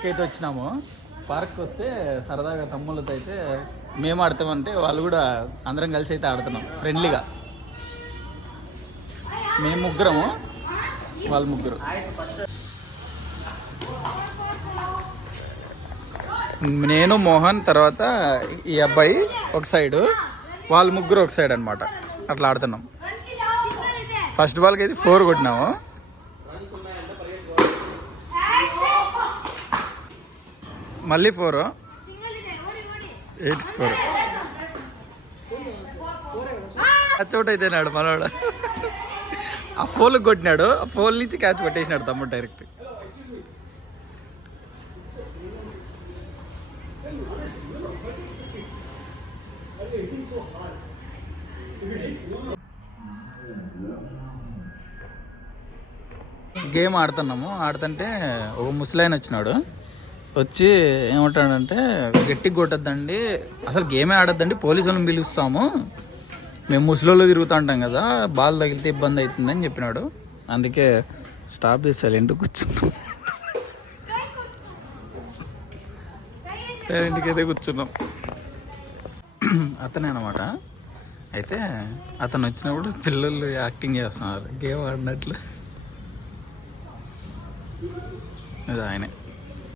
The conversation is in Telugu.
పార్క్ అయితే వచ్చినాము. పార్క్ వస్తే సరదాగా తమ్ముళ్ళతో అయితే మేము ఆడతామంటే వాళ్ళు కూడా అందరం కలిసి అయితే ఆడుతున్నాం ఫ్రెండ్లీగా. మేము ముగ్గురము, వాళ్ళు ముగ్గురు. నేను మోహన్ తర్వాత ఈ అబ్బాయి ఒక సైడు, వాళ్ళు ముగ్గురు ఒక సైడ్ అనమాట. అట్లా ఆడుతున్నాం. ఫస్ట్ బాల్కి అయితే 4 కొట్టినాము. మళ్ళీ 4, 8 స్కోర్. చోట అయితే నాడు మనవాడు ఆ ఫోల్కి కొట్టినాడు. ఆ ఫోల్ నుంచి క్యాచ్ పట్టేసినాడు తమ్ముడు డైరెక్ట్. గేమ్ ఆడుతున్నాము. ఆడుతుంటే ఒక ముసలాయన వచ్చినాడు. వచ్చి ఏమంటాడంటే గట్టిగా కొట్టద్దండి, అసలు గేమే ఆడద్దండి, పోలీసు వాళ్ళని పిలుస్తాము, మేము ముసలిలో తిరుగుతూ ఉంటాం కదా, బాల్ తగిలితే ఇబ్బంది అవుతుందని చెప్పినాడు. అందుకే స్టాప్ చేసాలి, ఇంటికి కూర్చున్నాం. సరే ఇంటికైతే కూర్చున్నాం. అతనే అనమాట. అయితే అతను వచ్చినప్పుడు పిల్లలు యాక్టింగ్ చేస్తున్నారు గేమ్ ఆడినట్లు. అది ఆయనే.